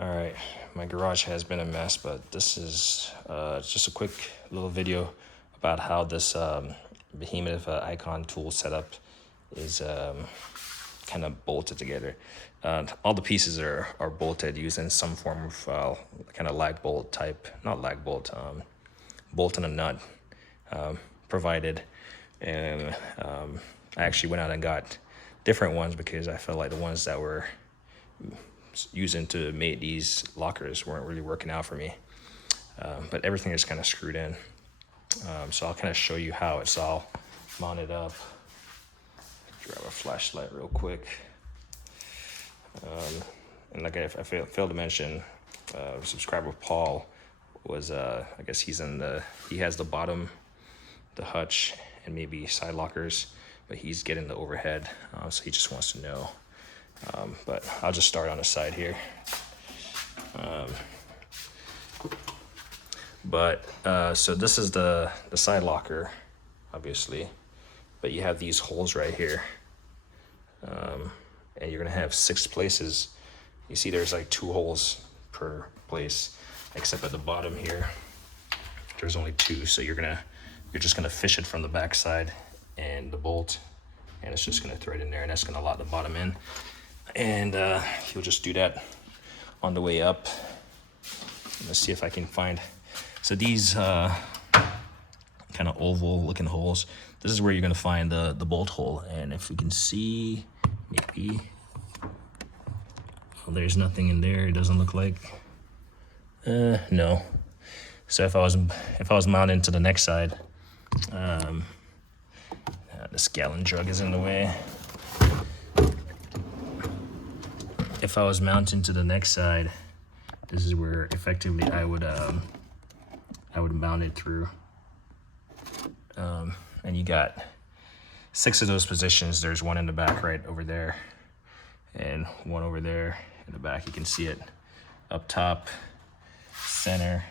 All right, my garage has been a mess, but this is just a quick little video about how this Behemoth Icon tool setup is kind of bolted together. All the pieces are bolted using some form of kind of lag bolt type, not lag bolt, bolt and a nut provided. And I actually went out and got different ones because I felt like the ones that were using to make these lockers weren't really working out for me. But everything is kind of screwed in. So I'll kind of show you how it's all mounted up. Grab a flashlight real quick. And like I failed to mention, subscriber Paul was, I guess he has the bottom, the hutch, and maybe side lockers, but he's getting the overhead, so he just wants to know. But I'll just start on the side here. So this is the side locker, obviously, but you have these holes right here. And you're gonna have 6 places. You see there's like 2 holes per place, except at the bottom here, there's only 2. So you're just gonna fish it from the back side and the bolt, and it's just gonna thread in there, and that's gonna lock the bottom in. And you'll just do that on the way up. Let's see if I can find, so these kind of oval looking holes, this is where you're gonna find the bolt hole. And if we can see, maybe, well, there's nothing in there, it doesn't look like. No. So if I was mounted to the next side, this gallon jug is in the way. If I was mounting to the next side, this is where effectively I would mount it through. And you got 6 of those positions. There's one in the back right over there, and one over there in the back. You can see it up top, center,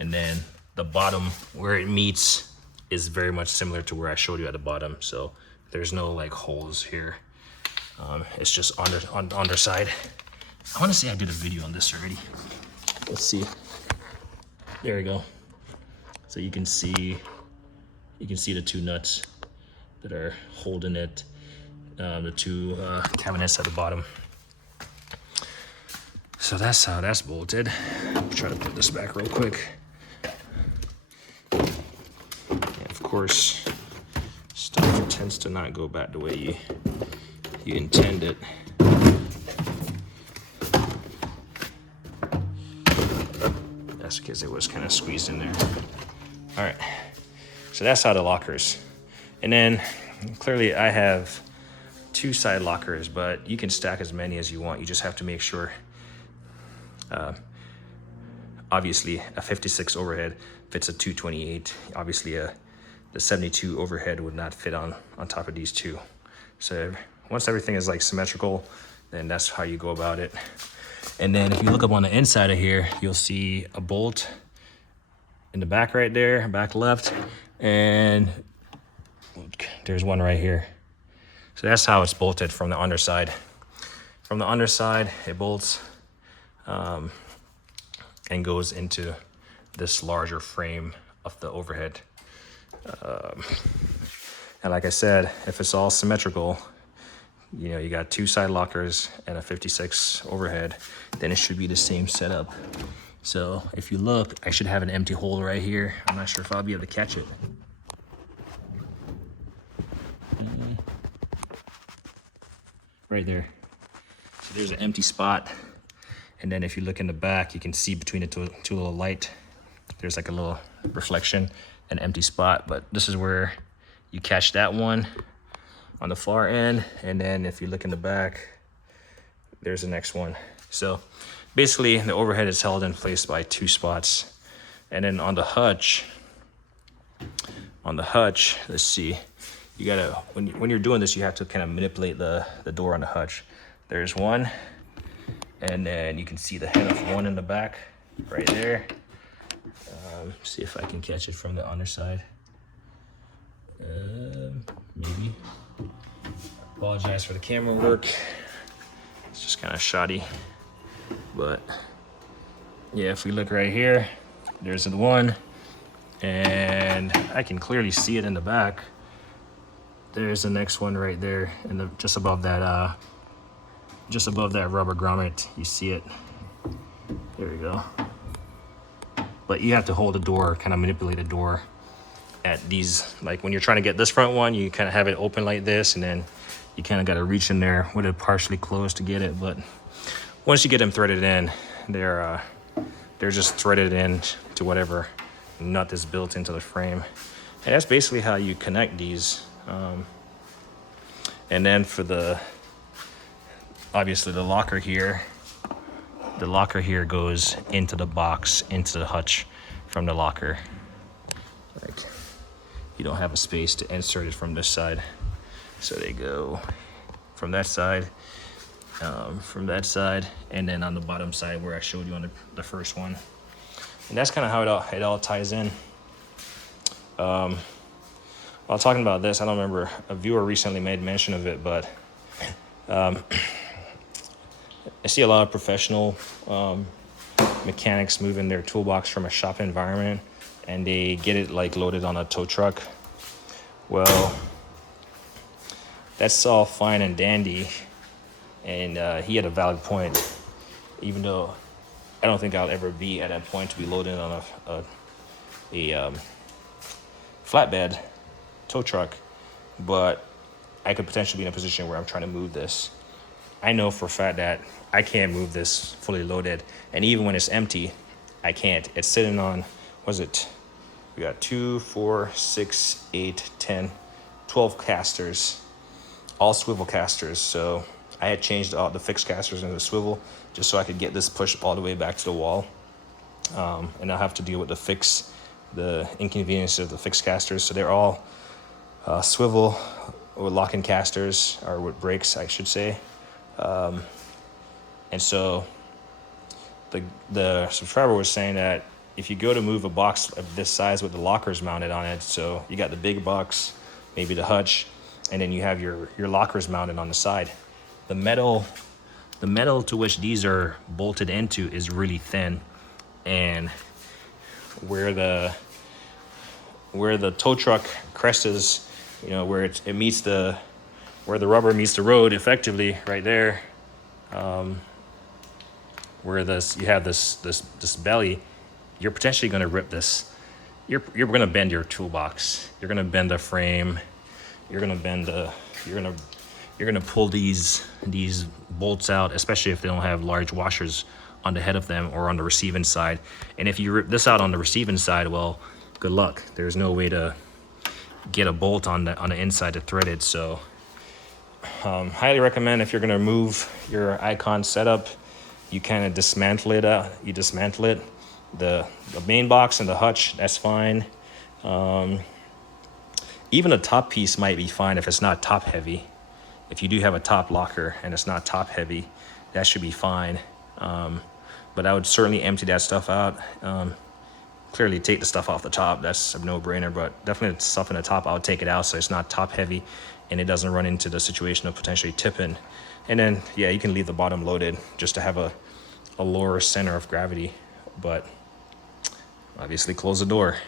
and then the bottom where it meets is very much similar to where I showed you at the bottom. So there's no like holes here. It's just on the underside. I want to say I did a video on this already. Let's see. There we go. So you can see the 2 nuts that are holding it. The 2 cabinets at the bottom. So that's how that's bolted. I'll try to put this back real quick. And of course, stuff tends to not go back the way you intend it. That's because it was kind of squeezed in there. All right, so that's how the lockers. And then clearly I have 2 side lockers, but you can stack as many as you want. You just have to make sure, obviously a 56 overhead fits a 228. Obviously the 72 overhead would not fit on top of these 2. So once everything is like symmetrical, then that's how you go about it. And then if you look up on the inside of here, you'll see a bolt in the back right there, back left, and there's one right here. So that's how it's bolted from the underside. From the underside, it bolts and goes into this larger frame of the overhead. And like I said, if it's all symmetrical, you know, you got 2 side lockers and a 56 overhead, then it should be the same setup. So if you look, I should have an empty hole right here. I'm not sure if I'll be able to catch it. Right there. So there's an empty spot. And then if you look in the back, you can see between the two little light, there's like a little reflection, an empty spot. But this is where you catch that one on the far end. And then if you look in the back, there's the next one. So basically the overhead is held in place by 2 spots. And then on the hutch, let's see, you gotta, when you're doing this, you have to kind of manipulate the door on the hutch. There's one, and then you can see the head of one in the back right there. See if I can catch it from the underside. Maybe. Apologize for the camera work. It's just kind of shoddy, but Yeah, if we look right here, there's the one, and I can clearly see it in the back. There's the next one right there, and just above that rubber grommet, you see it. There we go. But you have to hold the door, kind of manipulate the door at these, like when you're trying to get this front one, you kind of have it open like this, and then you kind of got to reach in there with it partially closed to get it. But once you get them threaded in, they're just threaded in to whatever nut is built into the frame. And that's basically how you connect these. And then for obviously the locker here goes into the box, into the hutch from the locker. Like, you don't have a space to insert it from this side. So they go from that side, and then on the bottom side where I showed you on the first one. And that's kind of how it all ties in. While talking about this, I don't remember, a viewer recently made mention of it, but I see a lot of professional mechanics moving their toolbox from a shop environment, and they get it like loaded on a tow truck. Well, that's all fine and dandy, and he had a valid point, even though I don't think I'll ever be at that point to be loaded on a flatbed tow truck, but I could potentially be in a position where I'm trying to move this. I know for a fact that I can't move this fully loaded, and even when it's empty, I can't. It's sitting on, was it? We got 2, 4, 6, 8, 10, 12 casters, all swivel casters. So I had changed all the fixed casters into the swivel just so I could get this pushed all the way back to the wall. And I'll have to deal with the inconvenience of the fixed casters. So they're all swivel or lock-in casters, or with brakes, I should say. And so the subscriber was saying that if you go to move a box of this size with the lockers mounted on it, so you got the big box, maybe the hutch, and then you have your lockers mounted on the side. The metal to which these are bolted into is really thin, and where the tow truck crest is, where it meets where the rubber meets the road effectively right there, where you have this belly, you're potentially going to rip this. You're going to bend your toolbox. You're going to bend the frame. You're going to pull these bolts out, especially if they don't have large washers on the head of them or on the receiving side. And if you rip this out on the receiving side, well, good luck. There's no way to get a bolt on the inside to thread it. So highly recommend, if you're going to move your Icon setup, you kind of dismantle it. The main box and the hutch, that's fine. Even a top piece might be fine if it's not top heavy. If you do have a top locker and it's not top heavy, that should be fine. But I would certainly empty that stuff out. Clearly take the stuff off the top, that's a no-brainer, but definitely the stuff in the top, I would take it out so it's not top heavy and it doesn't run into the situation of potentially tipping. And then, yeah, you can leave the bottom loaded just to have a lower center of gravity. But obviously close the door.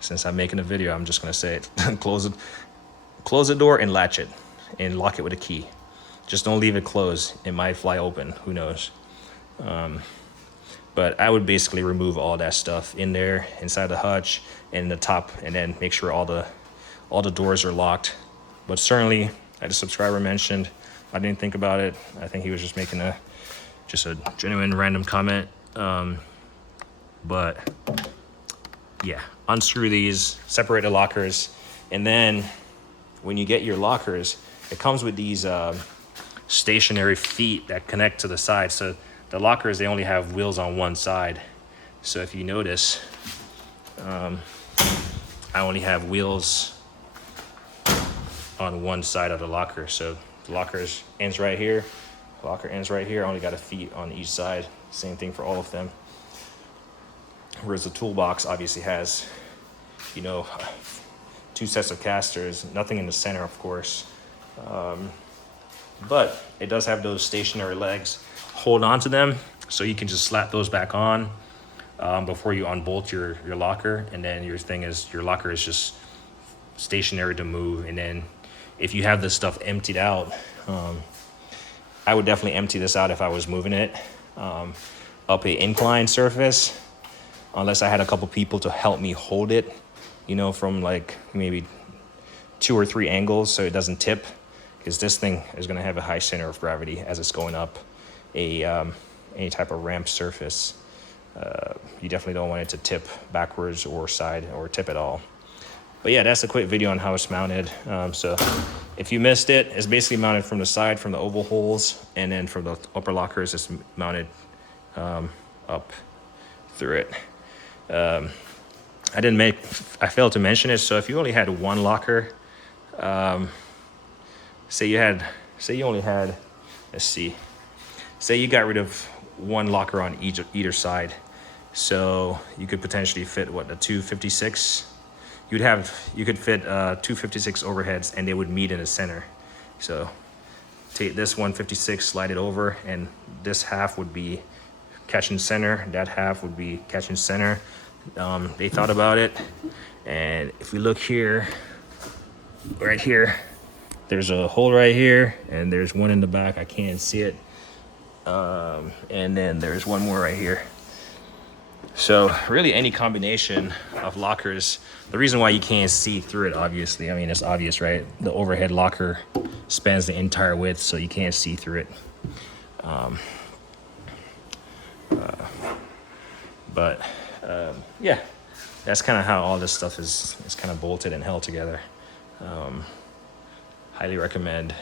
Since I'm making a video, I'm just gonna say it. Close the door and latch it and lock it with a key. Just don't leave it closed. It might fly open, who knows. But I would basically remove all that stuff in there, inside the hutch and the top, and then make sure all the doors are locked. But certainly, like the subscriber mentioned, I didn't think about it. I think he was just making a genuine random comment. But yeah, unscrew these, separate the lockers, and then when you get your lockers, it comes with these stationary feet that connect to the side. So the lockers, they only have wheels on one side. So if you notice, I only have wheels on one side of the locker. So the locker ends right here, locker ends right here. I only got a feet on each side. Same thing for all of them. Whereas the toolbox obviously has, 2 sets of casters, nothing in the center, of course. But it does have those stationary legs. Hold on to them so you can just slap those back on. before you unbolt your locker, and then your locker is just stationary to move. And then if you have this stuff emptied out, I would definitely empty this out if I was moving it up a incline surface, unless I had a couple people to help me hold it, you know, from like maybe 2 or 3 angles so it doesn't tip, because this thing is going to have a high center of gravity as it's going up any type of ramp surface. You definitely don't want it to tip backwards or side or tip at all. But yeah, that's a quick video on how it's mounted. So if you missed it, it's basically mounted from the side, from the oval holes, and then from the upper lockers, it's mounted up through it. I failed to mention it. So if you only had one locker, say you got rid of one locker on either side, so you could potentially fit what, a 256. You could fit 256 overheads, and they would meet in the center. So take this 156, slide it over, and this half would be catching center, that half would be catching center. They thought about it, and if we look here, right here, there's a hole right here, and there's one in the back. I can't see it. And then there's one more right here. So really any combination of lockers, the reason why you can't see through it, obviously, I mean, it's obvious, right? The overhead locker spans the entire width, so you can't see through it. Yeah, that's kind of how all this stuff is kind of bolted and held together. Highly recommend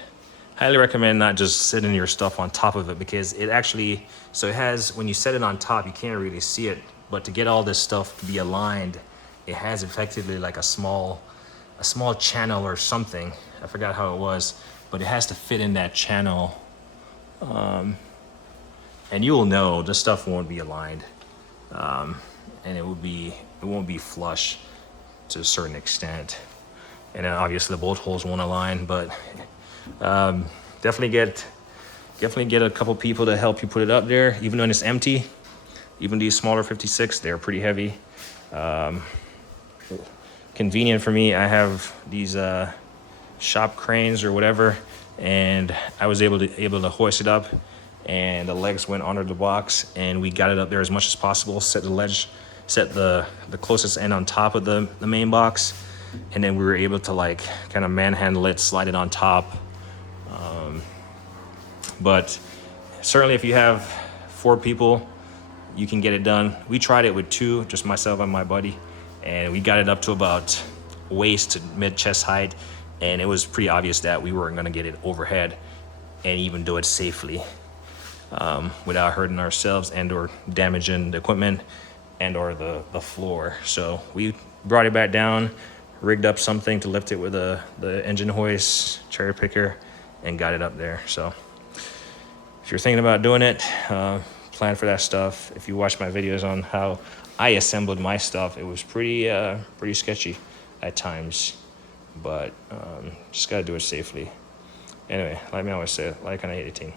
not just setting your stuff on top of it, because it actually, so it has, when you set it on top, you can't really see it, but to get all this stuff to be aligned, it has effectively like a small channel or something. I forgot how it was, but it has to fit in that channel. And you will know this stuff won't be aligned. And it won't be flush to a certain extent. And then obviously the bolt holes won't align, but definitely get a couple people to help you put it up there, even when it's empty. Even these smaller 56, they're pretty heavy. Convenient for me, I have these shop cranes or whatever, and I was able to hoist it up, and the legs went under the box, and we got it up there as much as possible. Set the closest end on top of the main box, and then we were able to like kind of manhandle it, slide it on top. But certainly if you have 4 people, you can get it done. We tried it with 2, just myself and my buddy, and we got it up to about waist to mid chest height, and it was pretty obvious that we weren't going to get it overhead and even do it safely without hurting ourselves and or damaging the equipment and or the floor. So we brought it back down, rigged up something to lift it with the engine hoist, cherry picker, and got it up there. So if you're thinking about doing it, plan for that stuff. If you watch my videos on how I assembled my stuff, it was pretty sketchy at times, but just gotta do it safely. Anyway, like me always say, like on 80 team.